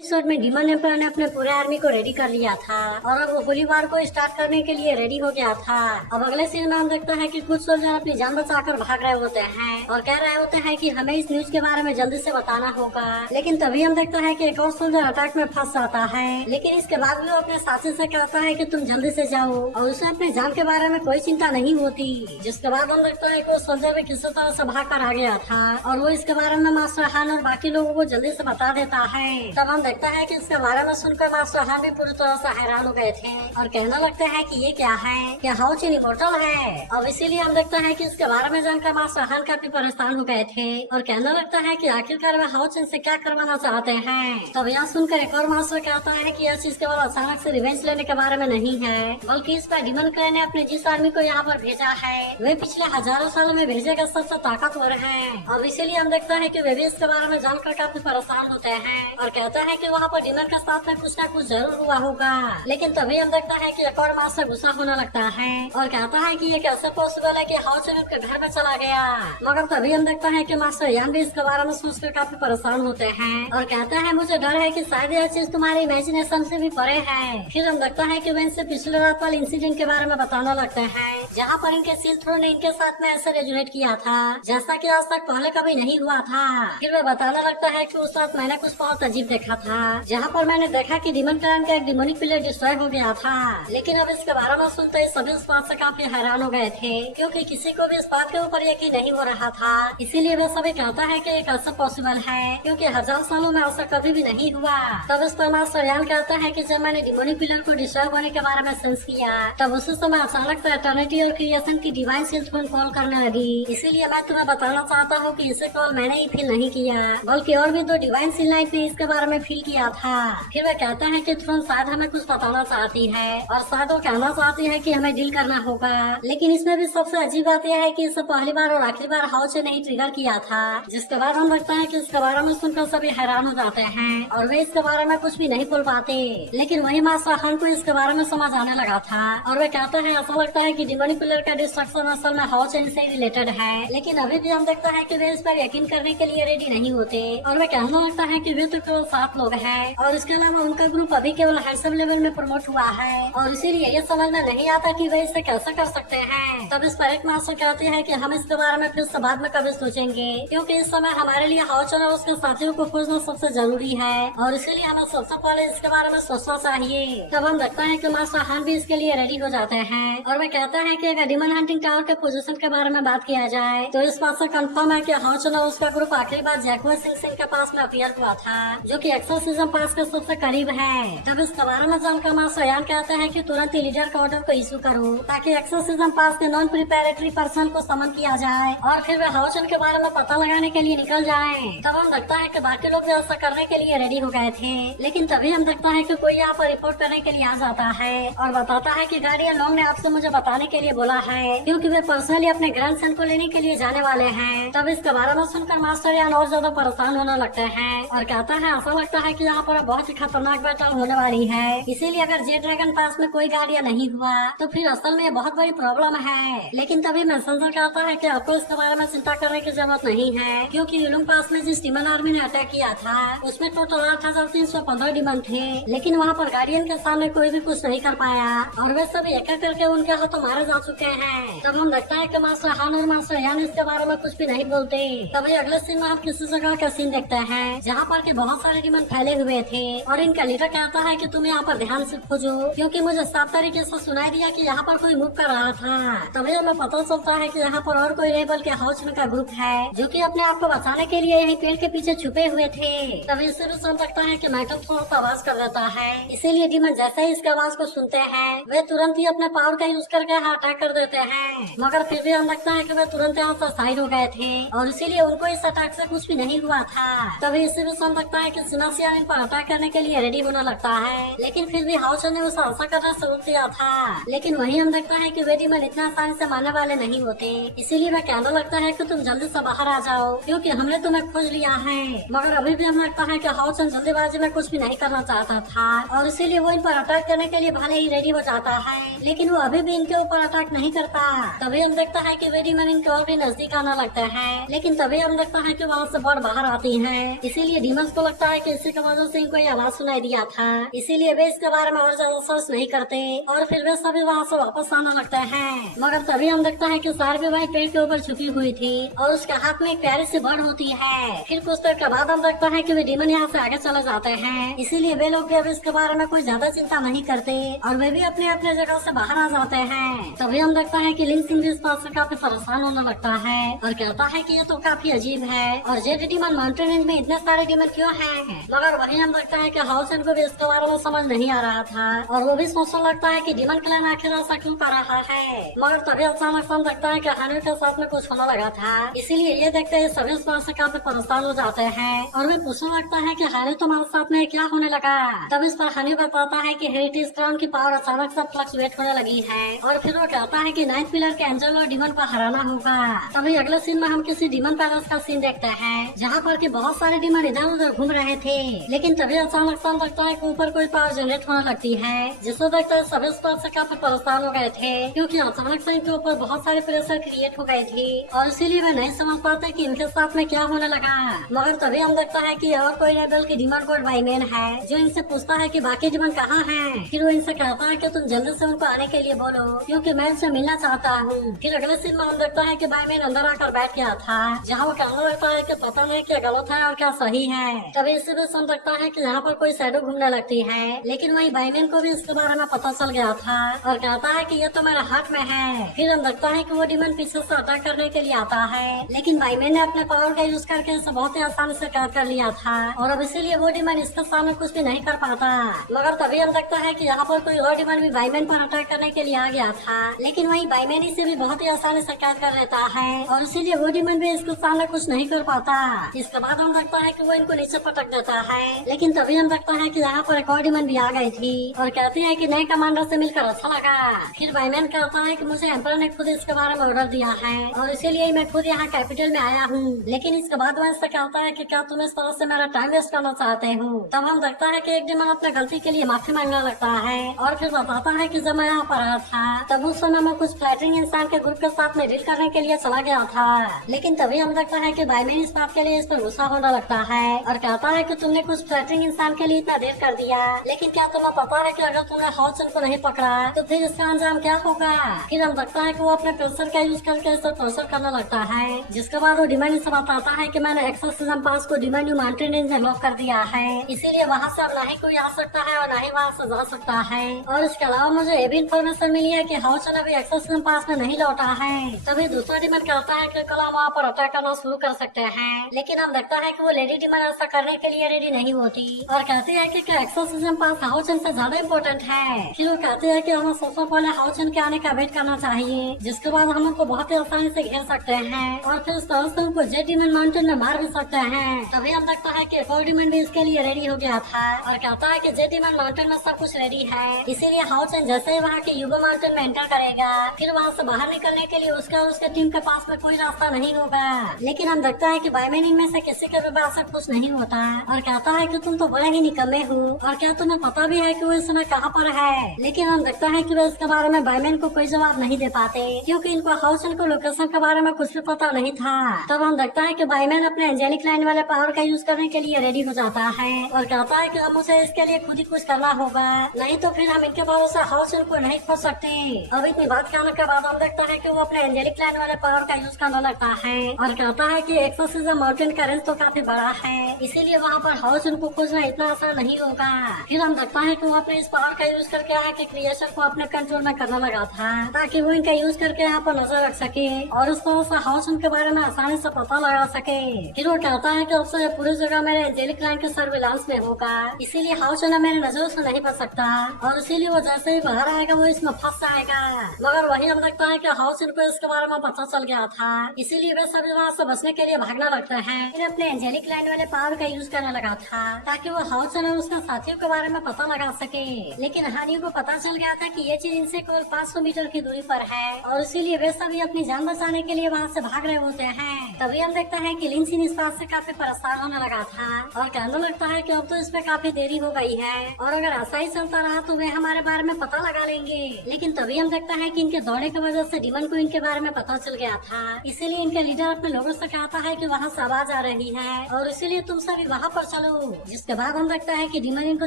Episode में demon empire ने अपने पूरे आर्मी को रेडी कर लिया था और अब वो गोलीबार को स्टार्ट करने के लिए रेडी हो गया था। अब अगले सीन में हम देखते हैं कि कुछ सोल्जर अपनी जान बचाकर भाग रहे होते हैं और कह रहे होते हैं कि हमें इस न्यूज के बारे में जल्दी से बताना होगा। लेकिन तभी हम देखते हैं कि एक और सोल्जर अटैक में फंस जाता है, लेकिन इसके बाद भी वो अपने साथी से कहता है कि तुम जल्दी से जाओ और उसे अपनी जान के बारे में कोई चिंता नहीं होती। जिसके बाद हम देखते हैं कि वो सोल्जर भी किसी तरह से भाग कर आ गया था और वो इसके बारे में मास्टर हान और बाकी लोगों को जल्दी से बता देता है। तब हम देखता है कि इसके बारे में सुनकर मास्टर हान भी पूरी तरह से हैरान हो गए थे और कहने लगते हैं कि ये क्या है, क्या हाउ चिन इमोर्टल है। और इसीलिए हम देखते हैं कि इसके बारे में जानकर मास्टर हान काफी परेशान हो गए थे और कहने लगता है कि आखिरकार वे हाउ चिन से क्या करवाना चाहते हैं। तब यह सुनकर एक और मास्टर कहता है कि यह चीज केवल अचानक से रिवेंज लेने के बारे में नहीं है, बल्कि इस पर डीमन क्ले ने अपने जिस आर्मी को यहाँ पर भेजा है वे पिछले हजारों सालों में भेजे गए सबसे ताकतवर हैं। अब इसीलिए हम देखते हैं कि वे भी इसके बारे में जानकर काफी परेशान होते हैं और कहते हैं कि वहाँ पर डीमन के साथ में कुछ न कुछ जरूर हुआ होगा। लेकिन तभी हम देखते हैं कि एक और मास्टर गुस्सा होने लगता है और कहता है कि ये कैसे पॉसिबल है कि हाउ चिन उसके घर में चला गया। मगर तभी हम देखते हैं कि मास्टर यान भी इसके बारे में सोचकर काफी परेशान होते हैं और कहते हैं मुझे डर है कि शायद यह चीज तुम्हारी इमेजिनेशन से भी परे है। फिर हम देखते हैं कि वे इनसे पिछले रात वाले इंसिडेंट के बारे में बताने लगते हैं जहाँ पर इनके सील थ्रो ने इनके साथ में ऐसे रेजुनेट किया था जैसा कि आज तक पहले कभी नहीं हुआ था। फिर वे बताने लगता है कि उस रात मैंने कुछ बहुत अजीब देखा था जहाँ पर मैंने देखा कि डीमन क्लैन का एक डिमोनिक पिलर डिस्ट्रॉय हो गया था। लेकिन अब इसके बारे में सुनते ही सभी इस बात से काफी हैरान हो गए थे क्योंकि किसी को भी इस बात के ऊपर यकीन नहीं हो रहा था। इसीलिए वे सभी कहता है कि एक ऐसा पॉसिबल है क्योंकि हजार सालों में ऐसा कभी भी नहीं हुआ। तब इस पर मास्टर यान कहता है कि जब मैंने डिमोनिक पिलर को डिस्ट्रॉय होने के बारे में सेंस किया तब उसी समय अचानक से एटर्निटी और क्रिएशन की डिवाइन सील थ्रोन कॉल करने लगी। इसीलिए मैं तुम्हें बताना चाहता हूँ कि इसे कॉल मैंने ही फील नहीं किया बल्कि और भी दो डिवाइन सील नाइट ने इसके बारे में फील किया था। फिर वे कहता है कि थ्रोन शायद हमें कुछ बताना चाहती है और शायद वो कहना चाहती है कि हमें डील करना होगा। लेकिन इसमें भी सबसे अजीब बात यह है कि इसे पहली बार और आखिरी बार हाउ से नहीं ट्रिगर किया था। जिसके बाद हम लगता है कि इसके बारे में सुनकर सभी हैरान हो जाते हैं और वे इसके बारे में कुछ भी नहीं बोल पाते। लेकिन वही मास्टर खान को इसके बारे में समझ आने लगा था और वे कहते हैं ऐसा लगता है कि डिमोनिक पिलर का डिस्ट्रक्शन असल में हाउ चेन से रिलेटेड है। लेकिन अभी भी हम देखता है कि वे इस पर यकीन करने के लिए रेडी नहीं होते और वे कहने लगता है कि वे तो केवल 7 लोग हैं और इसके अलावा उनका ग्रुप अभी केवल हैंडसम लेवल में प्रमोट हुआ है और इसीलिए ये समझ में नहीं आता कि वे इसे कैसे कर सकते हैं। तब इस पर एक मास्टर कहते हैं कि हम इसके बारे में फिर से बाद में कभी सोचेंगे क्योंकि इस समय हमारे लिए हाउ चेन और उसके साथियों को खोजना सबसे जरूरी है और इसीलिए हमें सबसे पहले इसके बारे में सोचना चाहिए। तब हम देखते हैं कि मास्टर हान भी इसके लिए रेडी हो जाते हैं और वे कहते हैं कि अगर डिमन हंटिंग टावर के पोजीशन के बारे में बात किया जाए तो इस बात से कंफर्म है कि हाउ चेन और उसका ग्रुप आखिरी बार जैकवा सिंह के पास में अपीयर हुआ था जो कि एक्सोर्सिज्म पास के सबसे करीब है। तब इस बारे में जानकर मास्टर यान कहते हैं कि तुरंत ही लीडर का ऑर्डर को इशू करो ताकि एक्सोर्सिज्म पास के नॉन प्रिपेरेटरी पर्सन को समन किया जाए और फिर वे हाउ चेन के बारे में पता लगाने के लिए निकल जाएं। तब हम देखता है कि बाकी लोग भी ऐसा करने के लिए रेडी हो गए थे। लेकिन तभी हम देखता है कि कोई यहाँ पर रिपोर्ट करने के लिए आ जाता है और बताता है कि गार्डियन लॉन्ग ने आपसे मुझे बताने के लिए बोला है क्योंकि वे पर्सनली अपने ग्रैंडसन को लेने के लिए जाने वाले हैं। तब इसके बारे में सुनकर मास्टर यान और ज्यादा परेशान होने लगते हैं और कहता है ऐसा लगता है कि यहाँ पर बहुत ही खतरनाक बैटल होने वाली है। इसीलिए अगर जे ड्रैगन पास में कोई गार्डियन नहीं हुआ तो फिर असल में बहुत बड़ी प्रॉब्लम है। लेकिन तभी मैसेंजर कहता है कि आपको इसके बारे में चिंता करने की जरूरत नहीं है क्योंकि यूलुंग पास में जिस डिमन आर्मी ने अटैक किया था उसमें टोटल 8,315 डिमन थे, लेकिन वहाँ पर गार्डियन के सामने कोई भी कुछ नहीं कर पाया और वे सभी एक एक करके उनके हाथों मारे जा चुके हैं। तब हम देखता है कि मास्टर हान और मास्टर यान इसके बारे में कुछ भी नहीं बोलते। तभी अगले सीन में हम किसी जगह का सीन देखते हैं जहाँ पर के बहुत सारे डिमन फैले हुए थे और इनका लीडर कहता है कि तुम यहाँ पर ध्यान से खोजो क्योंकि मुझे साफ तरीके से सुनाई दिया कि यहाँ पर कोई मूव कर रहा था। तभी हमें पता चलता है कि यहाँ पर और कोई नहीं बल्कि हाउ चेन का ग्रुप है जो कि अपने आप को बचाने के लिए यही पेड़ के पीछे छुपे हुए थे। तभी इससे भी सुन सकता है कि मैटल थोड़ा सा आवाज कर देता है, इसीलिए डीमन जैसे ही इसके आवाज को सुनते हैं वे तुरंत ही अपने पावर का यूज करके अटैक कर देते हैं। मगर फिर भी हम लगता है कि वे तुरंत यहाँ से साइड हो गए थे और इसीलिए उनको इस अटैक से कुछ भी नहीं हुआ था। तभी इससे भी सुन सकता है कि सिनासिया इन पर अटैक करने के लिए रेडी होने लगता है, लेकिन फिर भी हाउ चेन ने उसे ऐसा करने से रोक दिया था। लेकिन वही हम देखता है कि वे डीमन इतना आसानी से मारने वाले नहीं होते, इसीलिए वह कहने लगता है कि तुम जल्दी से बाहर आ जाओ क्योंकि हमने तुम्हें खोज लिया है। मगर अभी भी हमें लगता है कि हाउ चेन जल्दीबाजी में कुछ भी नहीं करना चाहता था और इसीलिए वो इन पर अटैक करने के लिए भले ही रेडी हो जाता है, लेकिन वो अभी भी इनके ऊपर अटैक नहीं करता। तभी हम देखता है कि वे डीमन इनके और भी नजदीक आने लगते हैं, लेकिन तभी हम देखता है कि वहाँ से बर्ड बाहर आती है, इसीलिए डीमंस को लगता है कि इसी की वजह से इनको ये आवाज सुनाई दिया था। इसीलिए वे इसके बारे में और ज्यादा सर्च नहीं करते और फिर वे सभी वहाँ से वापस आने लगते हैं। मगर तभी हम देखते हैं कि सार्बी भाई पेड़ के ऊपर छुपी हुई थी और उसके हाथ में एक प्यारी सी बर्ड होती है। फिर कुछ देर के बाद हम देखते हैं कि वे डीमन यहाँ से आगे चले जाते हैं। इसीलिए वे लोग भी अब इसके बारे में कोई ज्यादा चिंता नहीं करते और वे भी अपने अपने जगह से बाहर आ जाते हैं। तभी हम देखते हैं कि लिंग सिंह भी इस बात से काफी परेशान होने लगता है और कहता है कि ये तो काफी अजीब है और जेड डीमन माउंटेन रेंज में इतने सारे डीमन क्यों हैं। मगर वही हम देखते हैं कि हाउसन को भी इसके बारे में समझ नहीं आ रहा था और वो भी सोचने लगता है कि डीमन क्लैन आखिर ऐसा क्यों कर रहा है। मगर तभी अचानक हम देखता है कि हानी के साथ में कुछ होने लगा था। इसीलिए ये देखते हैं सभी इस बात से काफी परेशान हो जाते हैं और वे पूछने लगता है कि हानी तुम्हारे साथ में क्या होने लगा। तब इस पर हानी बताता है कि हेरिटेज क्राउन की पावर अचानक से फ्लक्चुएट होने लगी है और फिर वो कहता है कि नाइन्थ पिलर के एंजल और डीमन को हराना होगा। तभी अगले सीन में हम किसी डीमन पैलेस का सीन देखते हैं जहाँ पर कि बहुत सारे डीमन इधर उधर घूम रहे थे। लेकिन तभी अचानक से हम देखता है कि ऊपर कोई पावर जनरेट होने लगती है जिसको देखते हैं सभी इस बात से काफी परेशान हो गए थे क्योंकि अचानक से इनके ऊपर बहुत सारे प्रेशर क्रिएट हो गए थे और इसीलिए वे नहीं समझ पाते कि इनके साथ में क्या होने लगा। मगर तभी हम देखता है कि और कोई नहीं बल्कि डीमन कोड बाईमैन है जो इनसे पूछता है कि बाकी डीमन कहाँ हैं। फिर वो इनसे कहता है कि तुम जल्दी से उनको आने के लिए बोलो क्योंकि मैं इनसे मिलना चाहता हूँ। फिर अगले सीन में हम देखता है कि बाईमैन अंदर आकर बैठ गया था जहाँ वो कहने लगता है कि पता नहीं क्या गलत है और क्या सही है। तभी इसी भी सुन सकता है कि यहाँ पर कोई शैडो घूमने लगती है लेकिन वही बाईमैन को भी इसके बारे में पता चल गया था और कहता है कि ये तो मेरे हाथ में है। फिर हम देखता है कि वो डीमन पीछे से अटैक करने के लिए आता है लेकिन बाईमैन ने अपने पावर का यूज करके इसे बहुत ही आसानी से कैद कर लिया था और अब इसीलिए वो डीमन इसके सामने कुछ भी नहीं कर पाता। मगर तभी हम देखता है कि यहाँ पर कोई और डीमन भी बाईमैन पर अटैक करने के लिए आ गया था लेकिन वही बाईमैन इसे भी बहुत ही आसानी से कैद कर लेता है और इसीलिए वो डीमन भी इसके सामने कुछ नहीं कर पाता। इसके बाद हम देखता है कि वो इनको नीचे पटक देता है लेकिन तभी हम देखता है कि यहाँ पर एक और डीमन भी आ गई थी और कहती है कि नए कमांडर से मिलकर अच्छा लगा। फिर बाईमैन कहता है कि मुझे एम्पर ने खुद इसके बारे में ऑर्डर दिया है और इसीलिए मैं खुद यहाँ कैपिटल में आया हूँ। लेकिन इसके बाद वह इससे कहता है कि क्या तुम इस तरह से मेरा टाइम वेस्ट करना चाहते हो। तब हम देखता है कि एक डीमन अपने गलती के लिए माफी मांगने लगता है और फिर बताता है कि जब मैं यहाँ पर आया था तब उस समय मैं कुछ फ्लैटरिंग इंसान के ग्रुप के साथ में डील करने के लिए चला गया था। लेकिन तभी हम देखता है कि बाईमैन इस बात के लिए इस पर गुस्सा होने लगता है और कहता है कि तुमने कुछ फ्लैटरिंग इंसान के लिए इतना देर कर दिया लेकिन क्या तुम्हें पता है कि अगर तुमने हाउसन को नहीं पकड़ा तो फिर इसका अंजाम क्या होगा। फिर हम देखता है कि वो अपने प्रेशर का यूज करके इसे टॉर्चर करने लगता है जिसके बाद वो डीमन इसे बताता है कि मैंने एक्सोर्सिज्म पास को डीमन न्यू माउंटेन रेंज में लॉक कर दिया है इसीलिए वहाँ से अब नहीं कोई आ सकता है और नहीं वहाँ से जा सकता है। और इसके अलावा मुझे ये भी इन्फॉर्मेशन मिली है कि हाउसन अभी एक्सोर्सिज्म पास में नहीं लौटा है। तभी दूसरा डीमन कहता है कि कल हम वहाँ पर अटैक करना शुरू कर सकते हैं लेकिन हम देखता है कि वो लेडी डीमन ऐसा करने के लिए रेडी नहीं होती और कहती है कि एक्सोर्सिज्म पास हाउसन से ज्यादा इम्पोर्टेंट है। फिर वो कहती है कि हमें सबसे पहले हाउसन के आने का वेट करना चाहिए जिसके बाद हम उनको बहुत ही आसानी से घेर सकते हैं और फिर उस तरह से उनको जेड डीमन माउंटेन में मार भी सकते हैं। तभी हम देखता है कि एक और डीमन भी इसके लिए रेडी हो गया था और कहता है कि जेड डीमन माउंटेन में सब कुछ रेडी है इसीलिए हाउसन जैसे ही वहाँ के यूबो माउंटेन में एंटर करेगा फिर वहाँ से बाहर निकलने के लिए उसका उसके टीम के पास में कोई रास्ता नहीं होगा। लेकिन हम देखता है कि बाईमैन इनमें से किसी के भी बात से खुश नहीं होता और कहता है कि तुम तो बड़े ही निकम्मे हो और क्या तुम्हें पता भी है कि वो इस समय कहाँ पर है। लेकिन हम देखता है कि वो इसके बारे में बाईमैन को कोई जवाब नहीं दे पाते क्योंकि इनको हाउसन को लोकेशन के बारे में कुछ भी पता नहीं था। तब हम देखता है कि बाईमैन अपने एंजेलिक लाइन वाले पावर का यूज करने के लिए रेडी हो जाता है और कहता है कि हम उसे इसके लिए खुद ही कुछ करना होगा नहीं तो फिर हम इनके भरोसे हाउसन को नहीं खोज सकते। अब इतनी बात कहने के बाद हम देखता है कि वो अपने एंजेलिक लाइन वाले पावर का यूज करने लगता है और कहता है कि एक्सोर्सिज्म माउंटेन का रेंज तो काफी बड़ा है इसीलिए वहाँ पर हाउसन को खोजना इतना आसान नहीं होगा। फिर हम देखता है कि वो अपने इस पावर का यूज करके यहाँ के क्रिएशन को अपने कंट्रोल में करने लगा था ताकि वो इनका यूज करके यहाँ पर नजर रख सके और उस तरह से हाउसन के बारे में आसानी से पता लगा सके। फिर वो कहता है कि उससे पूरी जगह मेरे एंजेलिक लाइन के सर्विलांस में होगा इसीलिए हाउसन मेरे नजरों से नहीं बच सकता और इसीलिए वो जैसे ही बाहर आएगा वो इसमें फंस जाएगा। मगर वही हम देखता है कि हाउसन को इसके बारे में पता चल गया था इसीलिए वे सभी वहाँ से बचने के लिए भागने लगते हैं। फिर अपने एंजेलिक लाइन वाले पावर का यूज करने लगा था ताकि वो हाउसन और उसके साथियों के बारे में पता लगा सके। लेकिन हानि को पता चल गया था कि ये चीज इनसे केवल 500 मीटर की दूरी पर है और इसीलिए वे सभी अपनी जान बचाने के लिए वहाँ से भाग रहे होते हैं। तभी हम देखते हैं कि लिंसिन इस बात से काफी परेशान होने लगा था और कहने लगता है कि अब तो इसमें काफी देरी हो गई है और अगर ऐसा ही चलता रहा तो वे हमारे बारे में पता लगा लेंगे। लेकिन तभी हम देखते हैं कि इनके दौड़े की वजह से डीमन को इनके बारे में पता चल गया था इसीलिए इनके लीडर अपने लोगों से कहता है कि वहाँ से आवाज आ रही है और इसीलिए तुम सभी वहाँ पर चलो। जिसके बाद हम देखता है कि डीमन इनको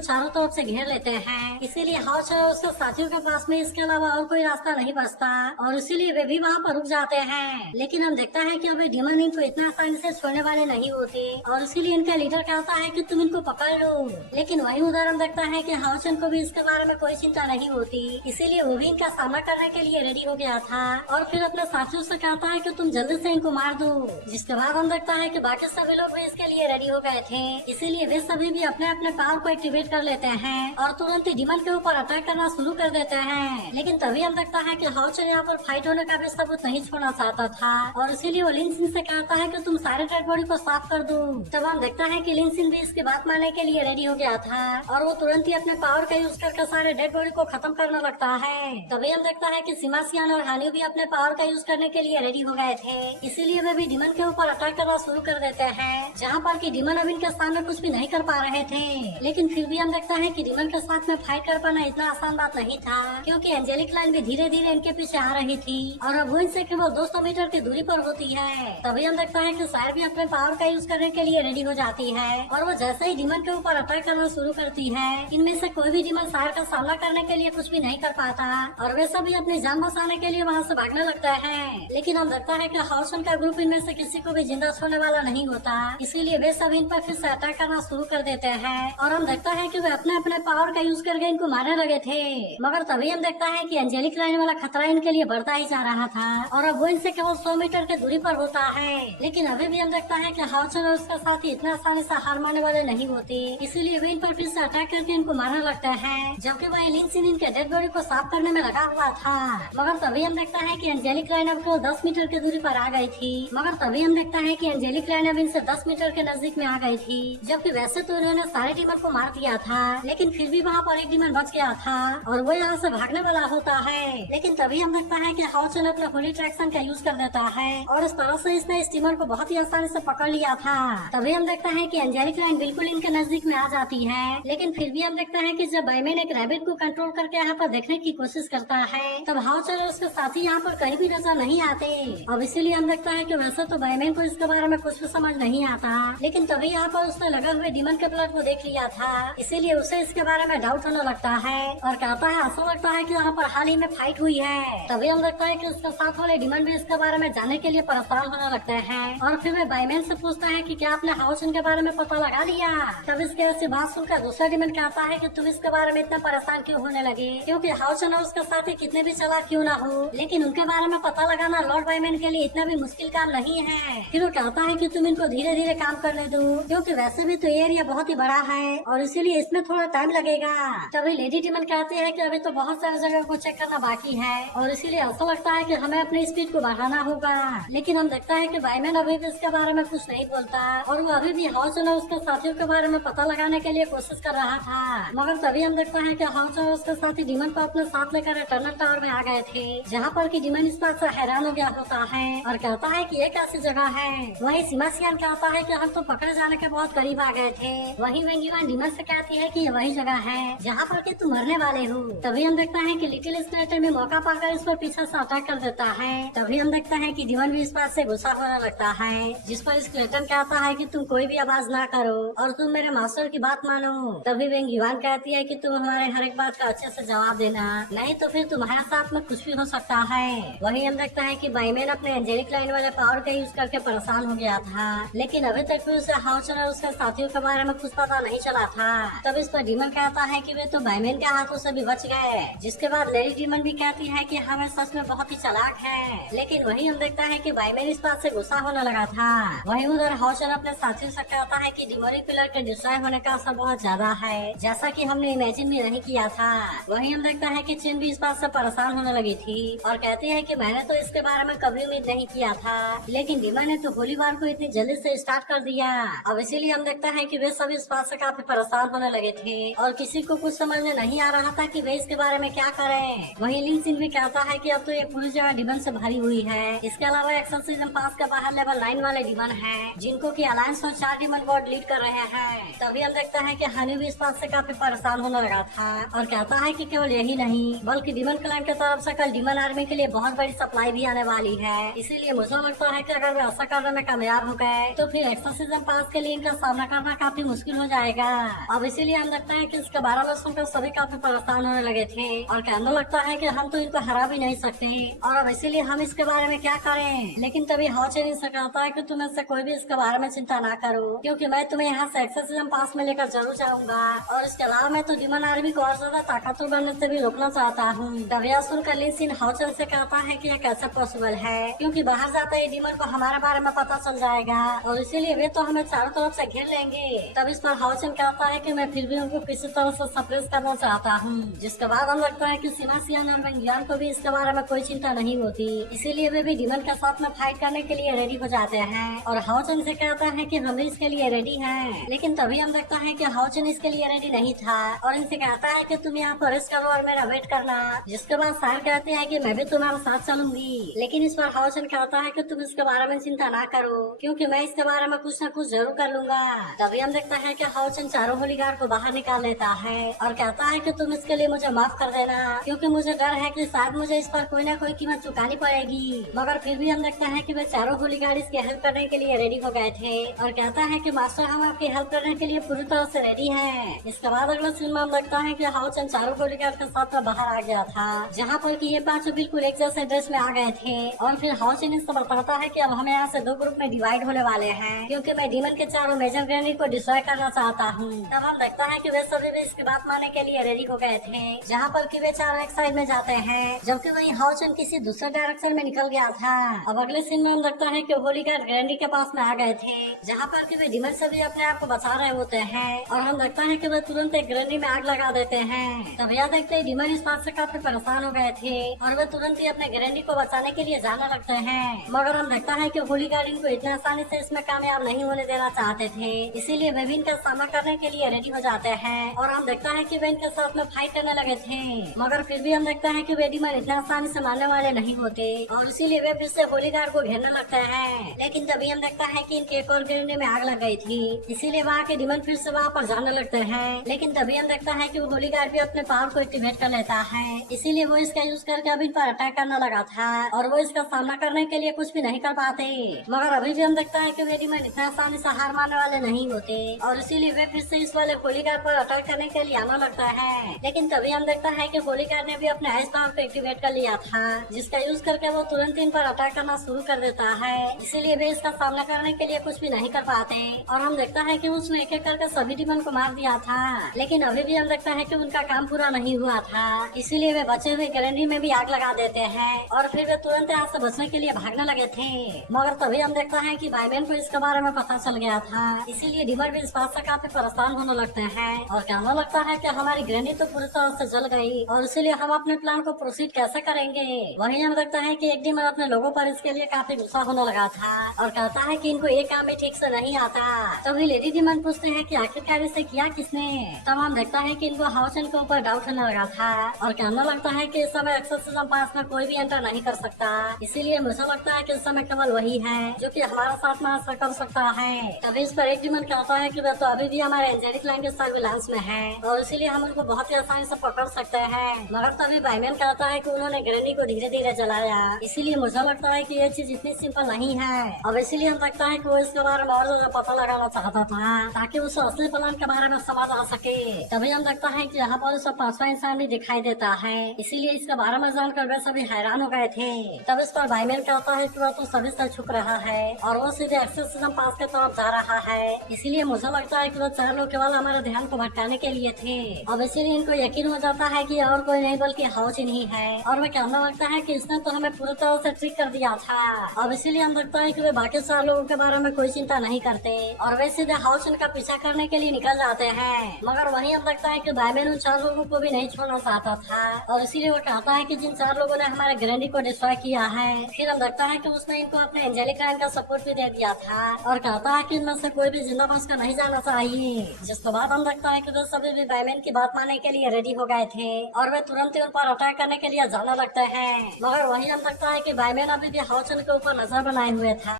चारों तरफ से घेर लेते हैं, इसीलिए हाउ चलो उसके साथियों के पास में इसके अलावा और कोई रास्ता नहीं बचता और इसीलिए वे भी वहाँ पर रुक जाते हैं। लेकिन हम देखता है कि अभी डीमन इनको इतना आसानी से छोड़ने वाले नहीं होते और इसीलिए इनका लीडर कहता है कि तुम इनको पकड़ लो। लेकिन वही उधर हम देखता है कि हाउचन को भी इसके बारे में कोई चिंता नहीं होती, इसीलिए वो भी इनका सामना करने के लिए रेडी हो गया था और फिर अपने साथियों से कहता है कि तुम जल्दी से इनको मार दो। जिसके बाद हम देखता है कि बाकी सभी लोग भी इसके लिए रेडी हो गए थे, इसीलिए वे सभी भी अपने अपने पावर को एक्टिवेट कर लेते हैं और तुरंत ही डीमन के ऊपर अटैक करना शुरू कर देते हैं। लेकिन तभी हम देखता है कि हाउचन यहाँ पर फाइट होने का भी सबूत नहीं छोड़ना चाहता था और इसीलिए वो लिन सिन से कहता है कि तुम सारे डेड बॉडी को साफ कर दो। तब हम देखता है कि लिन सिन भी इसकी बात मानने के लिए रेडी हो गया था और वो तुरंत ही अपने पावर का यूज करके सारे डेड बॉडी को खत्म करने लगता है। तभी हम देखता है कि सिमासियान और हानियो भी अपने पावर का यूज करने के लिए रेडी हो गए थे, इसीलिए वे भी डीमन के ऊपर अटैक करना शुरू कर देते हैं, जहाँ पर कि डीमन अब इनके सामने कुछ भी नहीं कर पा रहे थे। लेकिन फिर भी हम देखता है कि डीमन के साथ में फाइट कर पाना इतना आसान बात नहीं था, क्योंकि एंजेलिक लाइन भी धीरे धीरे इनके पीछे आ रही थी और अब वो इनसे केवल 200 मीटर की दूरी पर होती है। तभी हम देखता है कि सायर भी अपने पावर का यूज करने के लिए रेडी हो जाती है और वो जैसे ही डीमन के ऊपर अटैक करना शुरू करती है, इनमें से कोई भी डीमन सायर का सामना करने के लिए कुछ भी नहीं कर पाता और वे सभी अपनी जान बचाने के लिए वहाँ से भागने लगता है। लेकिन हम देखता है कि हाउसन का ग्रुप इनमें से किसी को भी जिंदा छोड़ने वाला नहीं होता, इसीलिए वे सभी इन पर फिर से अटैक करना शुरू कर देते हैं और हम देखता है कि वे अपने अपने पावर का यूज करके इनको मारने लगे थे। मगर तभी हम देखता है कि एंजेलिक लाइन वाला खतरा इनके लिए बढ़ता ही जा रहा था और अब वो इनसे केवल 100 मीटर की दूरी पर होता है। लेकिन अभी भी हम देखता है कि हाउसन और उसका साथी इतना आसानी से हार मानने वाले नहीं होते, इसीलिए वे इन पर फिर से अटैक करके इनको मारने लगता है, जबकि वही लिन सिन इनके डेड बॉडी को साफ करने में लगा हुआ था। मगर तभी हम देखता है कि एंजेलिक लाइन अब को 10 मीटर की दूरी पर आ गई थी। मगर तभी हम देखता है कि एंजेलिक लाइन अब इनसे 10 मीटर के नजदीक में आ गई थी, जबकि वैसे तो उन्होंने सारे डीमन को मार दिया था, लेकिन फिर भी वहाँ पर एक डीमन बच गया था और वो यहाँ से भागने वाला होता है। लेकिन तभी हम देखता है कि हाउसन अपने होली ट्रैक्शन का यूज कर देता है और इस तरह से इसने स्टीमर को बहुत ही आसानी से पकड़ लिया था। तभी हम देखता है कि एंजेलिक लाइन बिल्कुल इनके नजदीक में आ जाती है, लेकिन फिर भी हम देखता है कि जब बायमैन एक रैबिट को कंट्रोल करके यहाँ पर देखने की कोशिश करता है, तब हाउसन और उसके साथी यहाँ पर कहीं भी नजर नहीं आते। अब इसीलिए हम देखता है कि वैसे तो बायमैन को इसके बारे में कुछ भी समझ नहीं आता, लेकिन तभी यहाँ पर उसने लगे हुए डीमन के ब्लड को देख लिया था, इसीलिए उसे इसके बारे में डाउट होने लगता है और कहता है ऐसा लगता है कि यहाँ पर हाल ही में फाइट हुई है। तभी हम देखता है कि उसके साथ वाले डीमन भी इसके बारे में जानने के लिए परेशान होने लगते हैं और फिर वे बायमैन से पूछता है कि क्या आपने हाउसन के बारे में पता लगा लिया। तब इसके ऐसी बात सुनकर दूसरा डीमन कहता है कि तुम इसके बारे में इतना परेशान क्यों होने लगे, क्योंकि हाउसन और उसके साथी कितने भी चालाक क्यों ना हो, लेकिन उनके बारे में पता लगाना लॉर्ड बायमैन के लिए इतना भी मुश्किल काम नहीं है। फिर वो कहता है कि तुम इनको धीरे धीरे काम करने दो, क्योंकि वैसे भी तो एरिया बहुत ही बड़ा है और इसीलिए इसमें थोड़ा टाइम लगेगा। तभी लेडी डीमन कहती है कि अभी तो बहुत सारी जगह को चेक करना बाकी है और इसीलिए ऐसा लगता है कि हमें अपनी स्पीड को बढ़ाना होगा। लेकिन हम देखता है कि बायमैन अभी भी इसके बारे में कुछ नहीं बोलता और वो अभी भी हाउसन और उसके साथियों के बारे में पता लगाने के लिए कोशिश कर रहा था। मगर तभी हम देखता है कि हाउसन और उसके साथी डीमन को अपने साथ लेकर टनल टावर में आ गए थे, जहाँ पर कि डीमन इस बात से हैरान हो गया होता है और कहता है कि ये कैसी जगह है। वही सिमासियान कहता है कि हम तो पकड़े जाने के बहुत करीब आ गए थे। वही वेंगीवान डीमन से कहती है कि ये वही जगह है जहाँ पर कि तुम मरने वाले हो। तभी हम देखता है कि लिटिल स्केलेटन भी मौका पाकर इस पर पीछे से अटैक कर देता है। तभी हम देखता है कि डीमन भी इस बात से गुस्सा होने लगता है, जिस पर स्केलेटन कहता है कि तुम कोई भी आवाज ना करो और तुम मेरे मास्टर की बात मानो। तभी वेंगीवान कहती है कि तुम हमारे हर एक बात का अच्छे से जवाब देना, नहीं तो फिर तुम्हारे साथ में कुछ भी हो सकता है। वही हम देखता है कि बायमैन अपने एंजेलिक लाइन वाले पावर का यूज करके परेशान हो गया था, लेकिन अभी तक भी उसे हाउसन और उसके साथियों के बारे में कुछ पता नहीं चला था। तब इस पर डीमन कहता है कि वे तो बायमैन के हाथों से भी बच गए। जिसके बाद लेडी डीमन भी कहती है कि हमें सच में बहुत ही चालाक है, लेकिन वही हम देखता है कि बायमैन इस बात से गुस्सा होने लगा था। वही उधर हाउसन अपने साथियों से कहता है कि डिमोनिक पिलर के डिस्ट्रॉय होने का असर बहुत ज्यादा है, जैसा कि हमने इमेजिन भी नहीं किया था। वही हम देखता है कि चिन भी इस बात से परेशान होने लगी थी और कहती है कि मैंने तो इसके बारे में कभी उम्मीद नहीं किया था, लेकिन डीमन ने तो होली वार को इतनी जल्दी से स्टार्ट कर दिया। अब इसीलिए हम देखता है कि वे सभी इस बात से काफी परेशान होने लगे थे और किसी को कुछ समझ में नहीं आ रहा था कि वे इसके बारे में क्या करें। वही लिन सिन भी कहता है कि अब तो ये पूरी जगह डीमन से भरी हुई है। इसके अलावा एक्शन सीजन 5 के बाहर लेवल 9 वाले डीमन हैं, जिनको की अलायंस और 4 डीमन गॉड लीड कर रहे हैं। तभी हम देखता है कि हनी भी इस बात से काफी परेशान होने लगा था और कहता है कि केवल यही नहीं बल्कि डीमन क्लैन की तरफ से कल डीमन आर्मी के लिए बहुत बड़ी सप्लाई भी आने वाली है। इसीलिए मुझे लगता है कि अगर वे ऐसा करने में कामयाब हो गए तो फिर एक्शन सीजन 5 के लिए इनका सामना सामना करना काफी मुश्किल हो जाएगा। अब इसीलिए हम लगता है कि इसके 12 लोग सुनकर सभी काफी परेशान होने लगे थे और कहने लगता है कि हम तो इनको हरा भी नहीं सकते और अब इसीलिए हम इसके बारे में क्या करें। लेकिन तभी हाउचेन से कहता है कि तुम इससे कोई भी इसके बारे में चिंता ना करो, क्योंकि मैं तुम्हें यहाँ से एक्सोर्सिज्म पास में लेकर जरूर जाऊंगा और इसके अलावा मैं तो डिमन आर्मी को और ज्यादा ताकतवर बनने से भी रोकना चाहता हूँ। तभी यह सुनकर लिन सिन हाउचेन से कहता है कि यह कैसे पॉसिबल है, क्योंकि बाहर जाते ही डिमन को हमारे बारे में पता चल जाएगा और इसीलिए वे तो हमें चारों तरफ से घेर लेंगे। तब इस पर हाउचेन कहता है कि मैं फिर भी उनको किसी तरह से सप्रेस करना चाहता हूँ। जिसके बाद हम लगता है कि सिमासियन और वेंगियान को भी इसके बारे में कोई चिंता नहीं होती, इसीलिए वे भी डिमन के साथ में फाइट करने के लिए रेडी हो जाते हैं और हाउचेन से कहता है कि हम भी इसके लिए रेडी हैं। लेकिन तभी हम देखता है कि हाउचेन इसके लिए रेडी नहीं था और इनसे कहता है कि तुम यहाँ पर रेस्ट करो और मेरा वेट करना। जिसके बाद सार कहते हैं कि मैं भी तुम्हारे साथ चलूंगी। लेकिन इस पर हाउचेन कहता है कि तुम इसके बारे में चिंता ना करो, क्योंकि मैं इसके बारे में कुछ न कुछ जरूर कर लूंगा। तभी हम देखता है कि हाउचेन चारों होली गार्ड को बाहर निकाल लेता है और कहता है कि तुम इसके लिए मुझे माफ कर देना, क्योंकि मुझे डर है कि शायद मुझे इस पर कोई ना कोई कीमत चुकानी पड़ेगी। मगर फिर भी हम देखता है कि वे चारों होली गार्ड इसकी हेल्प करने के लिए रेडी हो गए थे और कहता है कि मास्टर हम आपकी हेल्प करने के लिए पूरी तरह से रेडी हैं। इसके बाद अगला सीन में हम देखता है कि हाउचेन चारों होली गार्ड के साथ में बाहर आ गया था, जहाँ पर कि ये पांचों बिल्कुल एक जैसे ड्रेस में आ गए थे और फिर हाउचेन इसको बताता है कि अब हम यहाँ से 2 ग्रुप में डिवाइड होने वाले हैं, क्योंकि मैं डीमन के चारों मेजर ग्रेनेड को डिस्ट्रॉय करना चाहता हूँ। तब हम देखता है कि वे सभी भी इसकी बात मानने के लिए रेडी हो गए थे, जहाँ पर कि वे चारों एक साइड में जाते हैं, जबकि वहीं हाउचेन किसी दूसरे डायरेक्शन में निकल गया था। अब अगले सीन में हम देखता है कि होली गार्ड ग्रैंडी के पास में आ गए थे, जहाँ पर कि वे डीमन से भी अपने आप को बचा रहे होते हैं और हम देखता है कि वे तुरंत एक ग्रैंडी में आग लगा देते हैं। तब यह देखते ही डीमन इस बात से काफी परेशान हो गए थे और वे तुरंत ही अपने ग्रैंडी को बचाने के लिए जाने लगते हैं। मगर हम देखता है कि होली गार्ड इनको इतना आसानी से इसमें कामयाब नहीं होने देना चाहते थे, इसीलिए वे भी इनका सामना करने के लिए रेडी हो जाते हैं और हम देखता है कि वे इनके साथ में फाइट करने लगे थे। मगर फिर भी हम देखता है कि वे डीमन इतना आसानी से मारने वाले नहीं होते और इसीलिए वे फिर से होली गार्ड को घेरने लगते हैं। लेकिन तभी हम देखता है कि इनके एक और ग्रेनेड में आग लग गई थी, इसीलिए वहाँ के डीमन फिर से वहाँ पर जाने लगते हैं। लेकिन तभी हम देखता है कि होली गार्ड भी अपने पावर को एक्टिवेट कर लेता है, इसीलिए वो इसका यूज करके अभी इन पर अटैक करने लगा था और वो इसका सामना करने के लिए कुछ भी नहीं कर पाते। मगर अभी भी हम देखता है कि वे डीमन इतना आसानी से हार मारने वाले नहीं होते और इसीलिए वे फिर से इस वाले होली गार्ड पर अटैक करने के लिए आना लगता है। लेकिन तभी हम देखता है कि होली गार्ड ने भी अपने आइस पावर को एक्टिवेट कर लिया था, जिसका यूज करके वो तुरंत इन पर अटैक करना शुरू कर देता है, इसीलिए वे इसका सामना करने के लिए कुछ भी नहीं कर पाते और हम देखता है कि उसने एक एक करके सभी डीमन को मार दिया था। लेकिन अभी भी हम देखता है कि उनका काम पूरा नहीं हुआ था, इसीलिए वे बचे हुए ग्रेनेड में भी आग लगा देते हैं और फिर वे तुरंत यहाँ से बचने के लिए भागने लगे थे। मगर तभी हम देखता है कि बायमैन को इसके बारे में पता चल गया था, इसीलिए डीमन भी इस बात से काफी परेशान होने लगते हैं और कहने लगता है कि हमारी ग्रेनेड तो पूरी तरह से जल गई और इसीलिए हम अपने प्लान को प्रोसीड कैसे करेंगे। वहीं हम देखता है कि एक डीमन अपने लोगों पर इसके लिए काफी गुस्सा होने लगा था और कहता है कि इनको एक काम भी ठीक से नहीं आता। तभी लेडी डीमन पूछते हैं कि आखिरकार इसे किया किसने। तब हम देखता है कि इनको हाउचेन के ऊपर डाउट होने लगा था और कहने लगता है कि इस समय एक्सोर्सिज्म पास में कोई भी एंटर नहीं कर सकता, इसीलिए मुझे लगता है कि इस समय केवल वही है जो कि हमारे साथ में ऐसा कर सकता है। तभी इस पर एक डीमन कहता है कि वह तो अभी भी हमारे एंजेलिक लाइन के सर्विलांस में है और इसीलिए हम उनको बहुत ही आसानी से पकड़ सकते हैं। मगर तभी बायमैन कहता है कि उन्होंने ग्रेनेड को धीरे धीरे जलाया, इसीलिए मुझे लगता है कि ये चीज इतनी सिंपल नहीं है। अब इसीलिए हम लगता है कि वो इसके बारे में और ज्यादा पता लगाना चाहता था ताकि उसे असली प्लान के बारे में समझ आ सके। तभी हम लगता है कि यहाँ पर उसे 5वां इंसान भी दिखाई देता है, इसीलिए इसके बारे में जानकर वे सभी हैरान हो गए थे। तब इस पर बायमैन कहता है कि वह तो सभी से छुप रहा है और वो सीधे एक्सोर्सिज्म पास के तरफ जा रहा है, इसीलिए मुझे लगता है कि वो 4 लोग केवल हमारे ध्यान को भटकाने के लिए थे। अब इसीलिए इनको यकीन हो जाता है कि और कोई नहीं बल्कि हाउचेन ही है और वे कहने लगता है कि इसने तो हमें पूरी तरह से ट्रिक कर दिया था। अब इसीलिए हम लगता है कि वे बाकी 4 लोगों के बारे में कोई चिंता नहीं करते और वे सीधे हाउचेन का पीछा करने के लिए निकल जाते हैं। मगर वहीं हम लगता है कि बायमैन उन 4 लोगों को भी नहीं छोड़ना चाहता था और इसीलिए वो कहता है कि जिन 4 लोगों ने हमारे ग्रेनेड को डिस्ट्रॉय किया है, फिर हम लगता है कि उसने इनको अपने एंजेलिक लाइन का सपोर्ट भी दे दिया था और कहता है कि इनमें से कोई भी जिंदा बच कर नहीं जाना चाहिए। जिसके बाद हम लगता है कि वे सभी भी बायमैन की बात मानने के लिए रेडी हो गए थे और वे तुरंत ही उन पर अटैक करने के लिए जाने लगते हैं। मगर वहीं हम लगता है कि बायमैन अभी भी हाउचेन के ऊपर नजर बनाए हुए था।